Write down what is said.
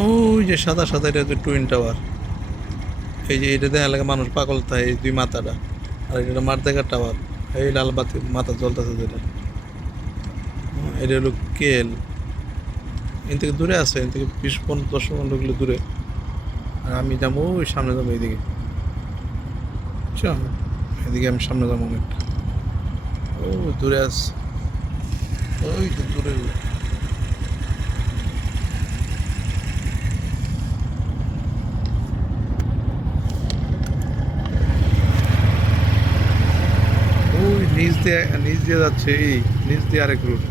ওই যে সাদা সাদা, এটা হচ্ছে টুইন টাওয়ার। এই যে এটা দেখা লাগে মানুষ পাগল থাকে, এই দুই মাথাটা। আর এটা মারদেকার টাওয়ার। এই লাল বাতি মাথা জ্বলতেছে যেটা, এটা হলো কেল। এখান থেকে দূরে আছে, এখান থেকে 20-10 কিলো দূরে। আর আমি যাবো ওই সামনে, যাবো এইদিকে। বুঝছো, এদিকে আমি সামনে যাবো অনেকটা। ও দূরে আছে, ওই তো দূরে। ওই নিচ দিয়ে যাচ্ছে, এই নিচ দিয়ে আরেক রুট।